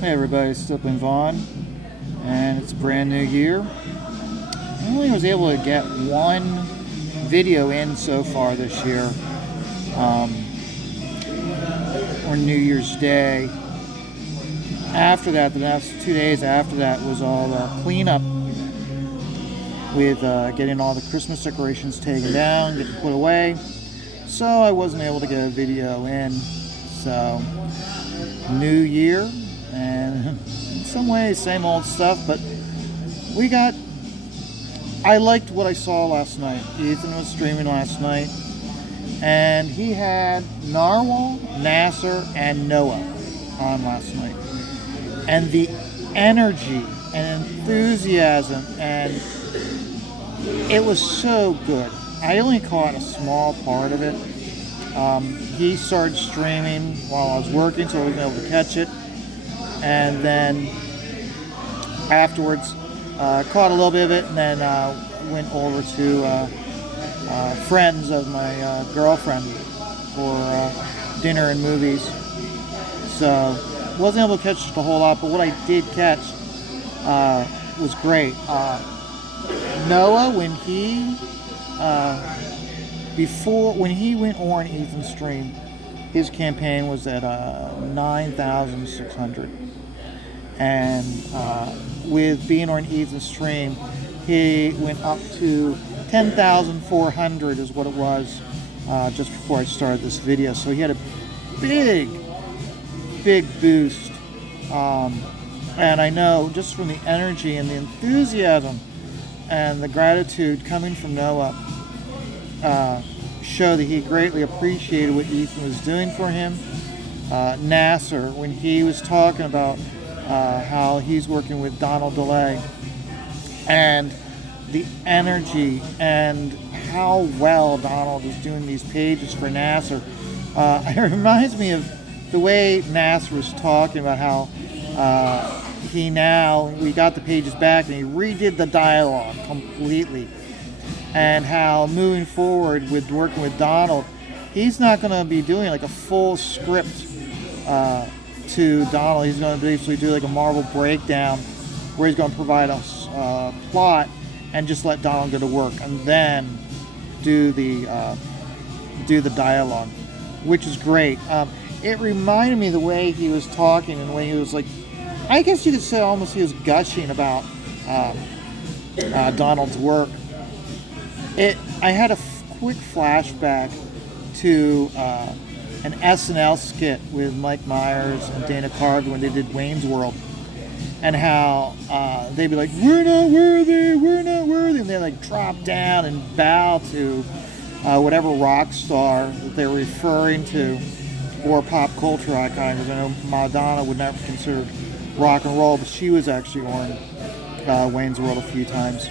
Hey everybody, it's Stippling Vaughn, and it's a brand new year. I only was able to get one video in so far this year, or New Year's Day. After that, the next 2 days after that was all cleanup with getting all the Christmas decorations taken down, getting put away. So I wasn't able to get a video in. So, new year, and in some ways, same old stuff, but I liked what I saw last night. Ethan was streaming last night, and he had Narwhal, Nasser, and Noah on last night. And the energy and enthusiasm, and it was so good. I only caught a small part of it. He started streaming while I was working, so I wasn't able to catch it. And then afterwards, caught a little bit of it, and then went over to friends of my girlfriend for dinner and movies. So wasn't able to catch a whole lot, but what I did catch was great. Noah, when he went on Ethan's stream, his campaign was at 9,600. And with being on Ethan's stream, he went up to 10,400 is what it was just before I started this video. So he had a big boost. And I know just from the energy and the enthusiasm and the gratitude coming from Noah, show that he greatly appreciated what Ethan was doing for him. Nasser, when he was talking about how he's working with Donald DeLay, and the energy and how well Donald is doing these pages for Nasser, it reminds me of the way Nasser was talking about how we got the pages back and he redid the dialogue completely. And how moving forward with working with Donald, he's not going to be doing like a full script to Donald. He's going to basically do like a Marvel breakdown where he's going to provide a plot and just let Donald go to work, and then do the dialogue, which is great. It reminded me of the way he was talking and the way he was like, I guess you could say almost he was gushing about Donald's work. I had a quick flashback to an SNL skit with Mike Myers and Dana Carvey when they did Wayne's World, and how they'd be like, we're not worthy, and they like drop down and bow to whatever rock star that they were referring to, or pop culture icon, because I know Madonna would never consider rock and roll, but she was actually on Wayne's World a few times.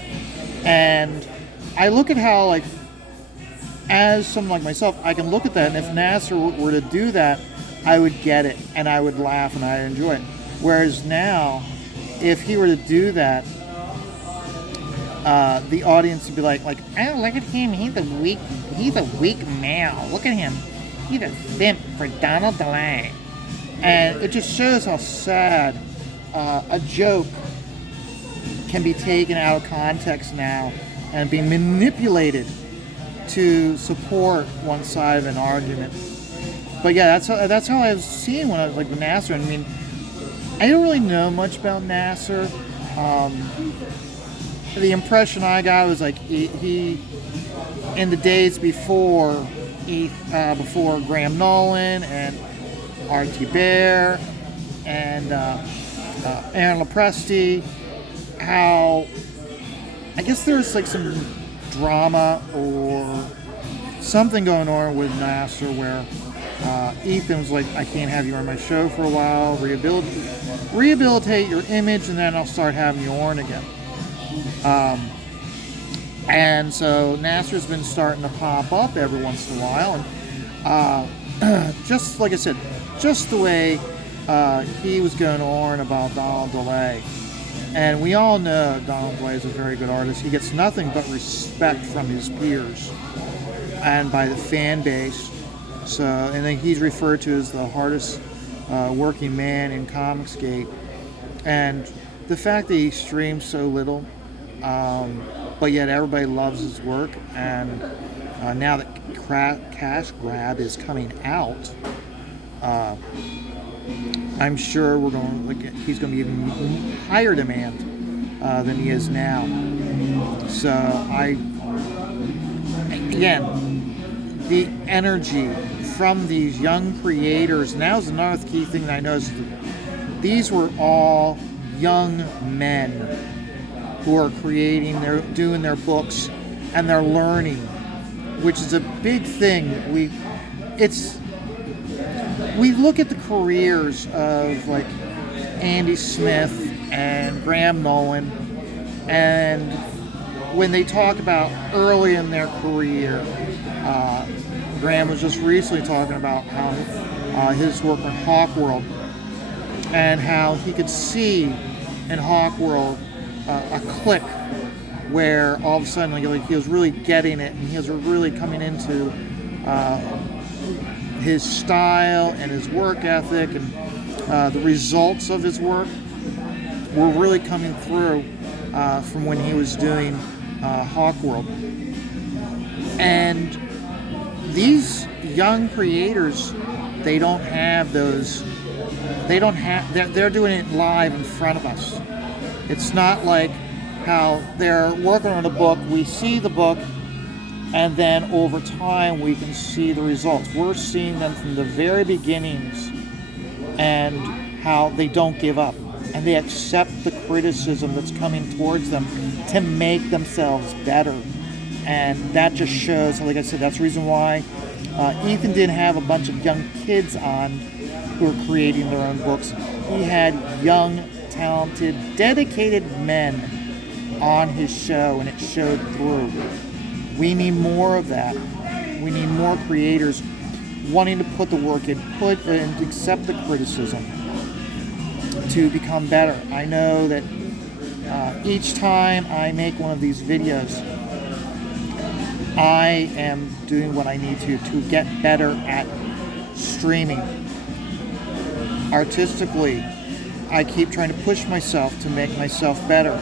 And I look at how, like, as someone like myself, I can look at that, and if Nasser were to do that, I would get it, and I would laugh, and I'd enjoy it. Whereas now, if he were to do that, the audience would be like, oh, look at him, he's a weak male. Look at him, he's a simp for Donald DeLay. And it just shows how sad a joke can be taken out of context now and be manipulated to support one side of an argument. But yeah, that's how I was seeing when I was like with Nasser. I mean, I don't really know much about Nasser. The impression I got was like he in the days before Graham Nolan and R.T. Bear and Aaron Lopresti, how I guess there's like some drama or something going on with Nasser where Ethan was like, I can't have you on my show for a while, rehabilitate your image, and then I'll start having you on again. And so Nasser's been starting to pop up every once in a while, and just like I said, just the way he was going on about Donald DeLay. And we all know Donald DeLay is a very good artist. He gets nothing but respect from his peers and by the fan base. So, and then he's referred to as the hardest working man in Comicsgate. And the fact that he streams so little, but yet everybody loves his work, and now that Cash Grab is coming out, I'm sure he's going to be even higher demand than he is now. So again, the energy from these young creators. Now is another key thing that I noticed. These were all young men who are creating, they're doing their books, and they're learning, which is a big thing. We look at the careers of like Andy Smith and Graham Nolan, and when they talk about early in their career, Graham was just recently talking about how his work on Hawkworld, and how he could see in Hawkworld a click where all of a sudden he was really getting it, and he was really coming into his style and his work ethic, and the results of his work were really coming through from when he was doing Hawkworld. And these young creators, they're doing it live in front of us. It's not like how they're working on a book, we see the book, and then over time we can see the results. We're seeing them from the very beginnings, and how they don't give up, and they accept the criticism that's coming towards them to make themselves better. And that just shows, like I said, that's the reason why Ethan didn't have a bunch of young kids on who were creating their own books. He had young, talented, dedicated men on his show, and it showed through. We need more of that. We need more creators wanting to put the work in, and accept the criticism to become better. I know that each time I make one of these videos, I am doing what I need to get better at streaming. Artistically, I keep trying to push myself to make myself better.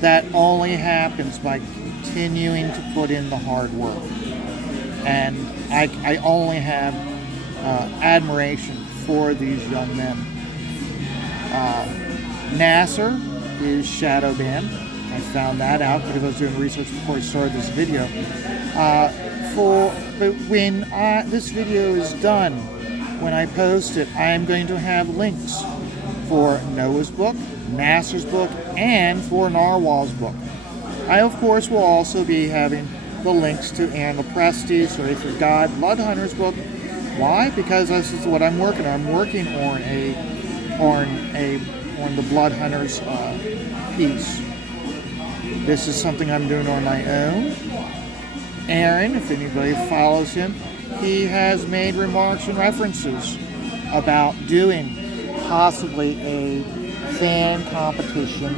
That only happens by continuing to put in the hard work. And I only have admiration for these young men. Nasser is shadow banned. I found that out because I was doing research before I started this video. But when this video is done, when I post it, I am going to have links for Noah's book, Nasser's book, and for Narwhal's book. I, of course, will also be having the links to Anna Presti's Race of God, Bloodhunter's book. Why? Because this is what I'm working on. I'm working on the Bloodhunter's piece. This is something I'm doing on my own. Aaron, if anybody follows him, he has made remarks and references about doing possibly a fan competition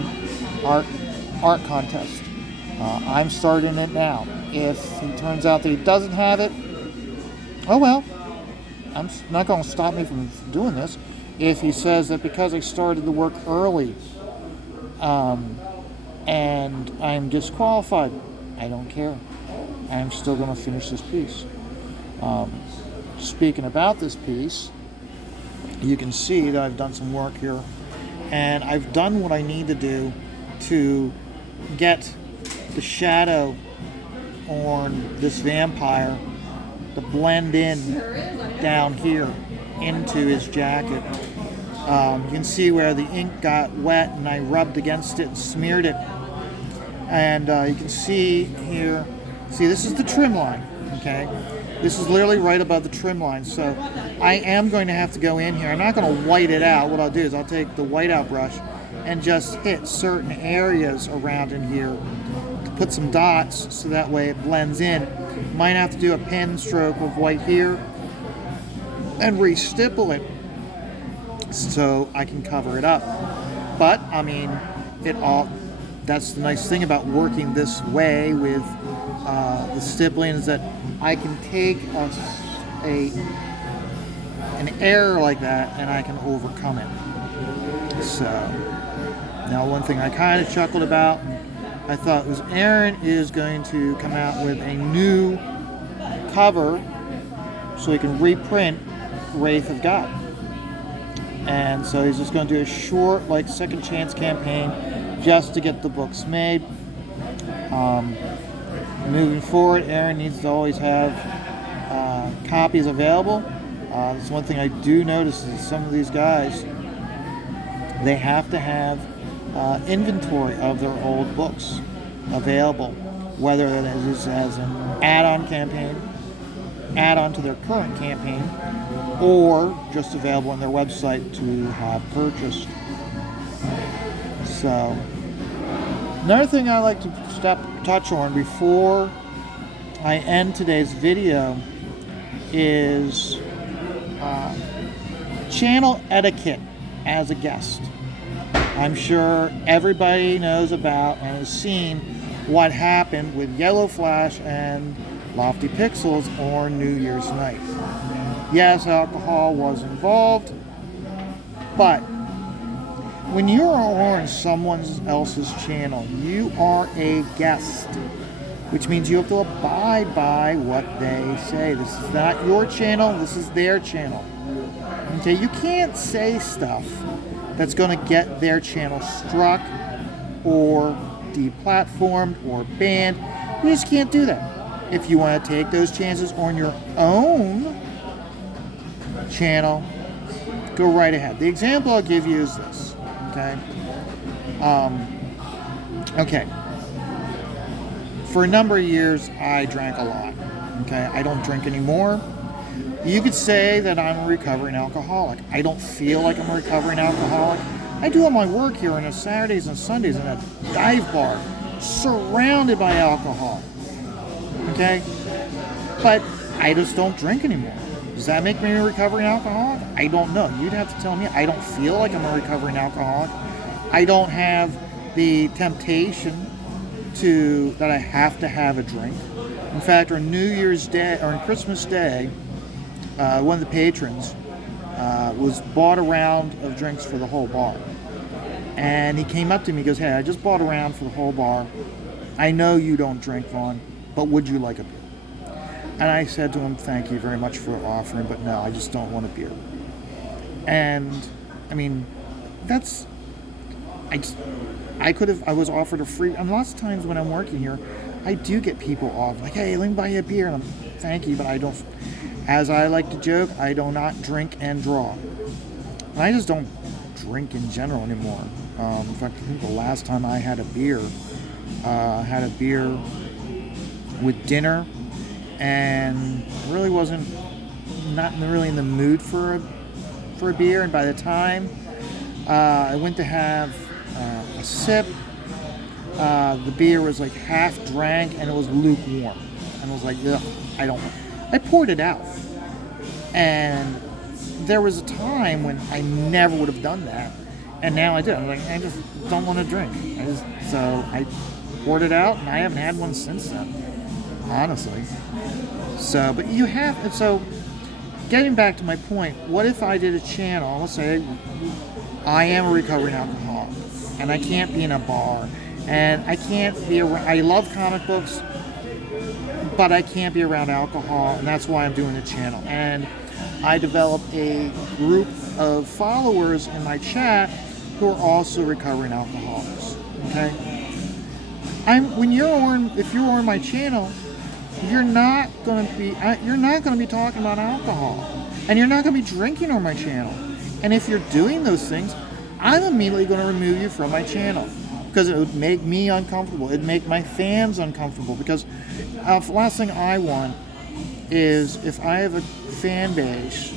art contest. I'm starting it now. If it turns out that he doesn't have it, oh well. I'm not going to stop me from doing this. If he says that because I started the work early, and I'm disqualified, I don't care. I'm still going to finish this piece. Speaking about this piece, you can see that I've done some work here, and I've done what I need to do to get the shadow on this vampire to blend in down here into his jacket. You can see where the ink got wet and I rubbed against it and smeared it. And you can see here, this is the trim line, okay? This is literally right above the trim line. So I am going to have to go in here. I'm not going to white it out. What I'll do is I'll take the whiteout brush and just hit certain areas around in here to put some dots so that way it blends in. Might have to do a pen stroke of white here and re-stipple it so I can cover it up. But, I mean, that's the nice thing about working this way with the stippling, is that I can take an error like that, and I can overcome it. So, now one thing I kind of chuckled about, I thought was Aaron is going to come out with a new cover so he can reprint Wraith of God. And so he's just going to do a short, like, second chance campaign just to get the books made. Moving forward, Aaron needs to always have copies available. That's one thing I do notice is some of these guys, they have to have inventory of their old books available, whether it is as an add-on campaign, add-on to their current campaign, or just available on their website to have purchased. So, another thing I like to touch on before I end today's video is channel etiquette as a guest. I'm sure everybody knows about and has seen what happened with Yellow Flash and Lofty Pixels on New Year's night. Yes, alcohol was involved, but when you're on someone else's channel, you are a guest, which means you have to abide by what they say. This is not your channel, this is their channel. Okay, you can't say stuff that's going to get their channel struck or deplatformed or banned. You just can't do that. If you want to take those chances on your own channel, go right ahead. The example I'll give you is this. Okay. For a number of years, I drank a lot. Okay, I don't drink anymore. You could say that I'm a recovering alcoholic. I don't feel like I'm a recovering alcoholic. I do all my work here on Saturdays and Sundays in a dive bar, surrounded by alcohol. Okay, but I just don't drink anymore. Does that make me a recovering alcoholic? I don't know. You'd have to tell me. I don't feel like I'm a recovering alcoholic. I don't have the temptation that I have to have a drink. In fact, on New Year's Day or on Christmas Day, one of the patrons bought a round of drinks for the whole bar. And he came up to me and goes, "Hey, I just bought a round for the whole bar. I know you don't drink, Vaughn, but would you like a beer?" And I said to him, "Thank you very much for offering, but no, I just don't want a beer." And I mean, I was offered a free, and lots of times when I'm working here, I do get people off, like, "Hey, let me buy you a beer." And I'm, "Thank you, but I don't," as I like to joke, I do not drink and draw. And I just don't drink in general anymore. In fact, I think the last time I had a beer with dinner, and really not really in the mood for a beer. And by the time I went to have a sip, the beer was like half drank and it was lukewarm. And I was like, ugh, I poured it out. And there was a time when I never would have done that. And now I do. I'm like, I just don't want to drink. So I poured it out, and I haven't had one since then, honestly. So, but so getting back to my point, what if I did a channel, let's say I am a recovering alcoholic, and I can't be in a bar, and I love comic books, but I can't be around alcohol, and that's why I'm doing the channel. And I developed a group of followers in my chat who are also recovering alcoholics. Okay? If you're on my channel, you're not going to be talking about alcohol, and you're not going to be drinking on my channel. And if you're doing those things, I'm immediately going to remove you from my channel, because it would make me uncomfortable. It'd make my fans uncomfortable, because the last thing I want is if I have a fan base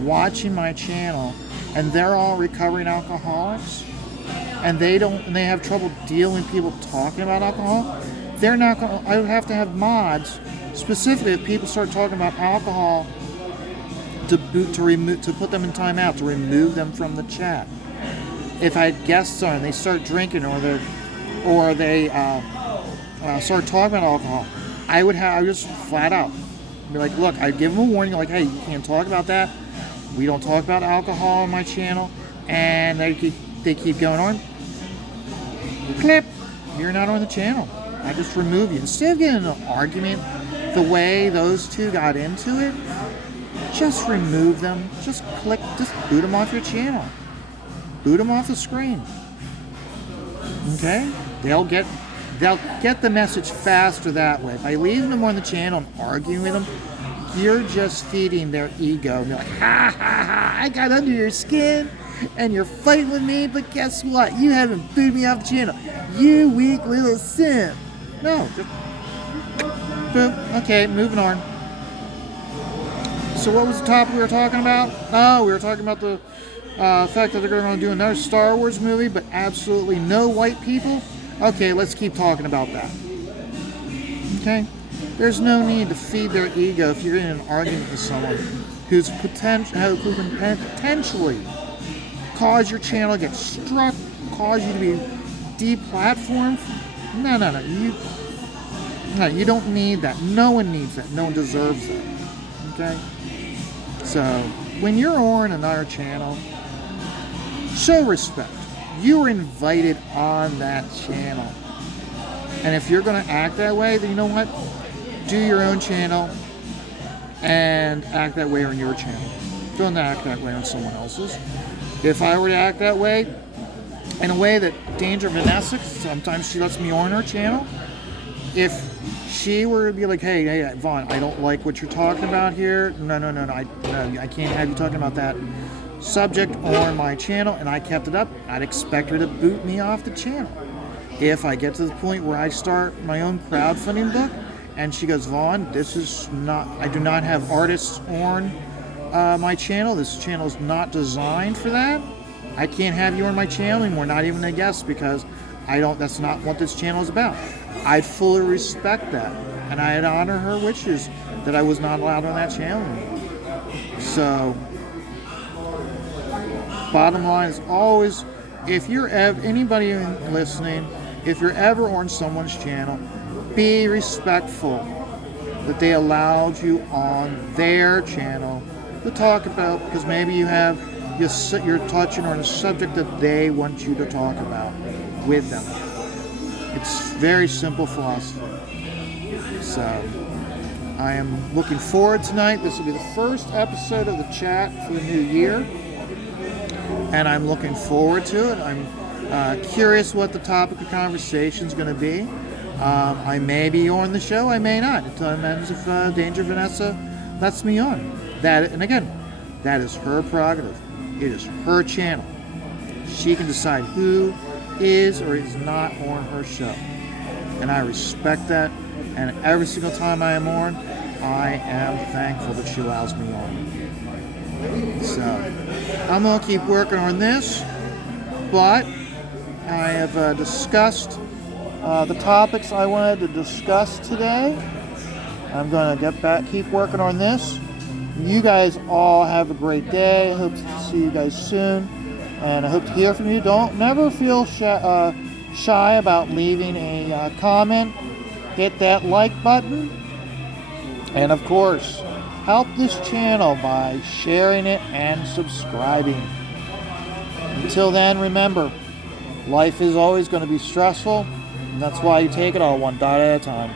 watching my channel and they're all recovering alcoholics, and they have trouble dealing with people talking about alcohol, they're not going to, I would have to have mods specifically if people start talking about alcohol to put them in timeout, to remove them from the chat. If I had guests on and they start drinking or they start talking about alcohol, I would just flat out be like, look, I'd give them a warning, like, hey, you can't talk about that. We don't talk about alcohol on my channel. And they keep going on. Clip. You're not on the channel. I just remove you. Instead of getting an argument the way those two got into it, just remove them. Just boot them off your channel. Boot them off the screen. Okay? They'll get the message faster that way. By leaving them on the channel and arguing with them, you're just feeding their ego. And they're like, ha ha ha, I got under your skin and you're fighting with me, but guess what? You haven't booted me off the channel. You weak little simp. No, just boom. Okay, moving on. So what was the topic we were talking about? Oh, we were talking about the fact that they're going to do another Star Wars movie, but absolutely no white people. Okay, let's keep talking about that. Okay? There's no need to feed their ego if you're in an argument with someone who can potentially cause your channel to get struck, cause you to be deplatformed. No, you don't need that. No one needs that. No one deserves that. Okay? So, when you're on another channel, show respect. You were invited on that channel. And if you're going to act that way, then you know what? Do your own channel and act that way on your channel. Don't act that way on someone else's. If I were to act that way, in a way that Danger Vanessa, sometimes she lets me on her channel, if she were to be like, hey, Vaughn, I don't like what you're talking about here. No, I can't have you talking about that subject on my channel, and I kept it up, I'd expect her to boot me off the channel. If I get to the point where I start my own crowdfunding book, and she goes, Vaughn, I do not have artists on my channel. This channel is not designed for that. I can't have you on my channel anymore, not even a guest, because that's not what this channel is about. I fully respect that, and I'd honor her wishes that I was not allowed on that channel anymore. So, bottom line is always, if you're anybody listening, if you're ever on someone's channel, be respectful that they allowed you on their channel to talk about, because maybe you're touching on a subject that they want you to talk about with them. It's very simple philosophy. So, I am looking forward tonight. This will be the first episode of the chat for the new year, and I'm looking forward to it. I'm curious what the topic of conversation is going to be. I may be on the show, I may not. It depends if Danger Vanessa lets me on. And again, that is her prerogative. It is her channel. She can decide who is or is not on her show. And I respect that. And every single time I am on, I am thankful that she allows me on. So, I'm going to keep working on this. But I have discussed the topics I wanted to discuss today. I'm going to keep working on this. You guys all have a great day. I hope to see you guys soon. And I hope to hear from you. Never feel shy about leaving a comment. Hit that like button. And of course, help this channel by sharing it and subscribing. Until then, remember, life is always going to be stressful. And that's why you take it all one dot at a time.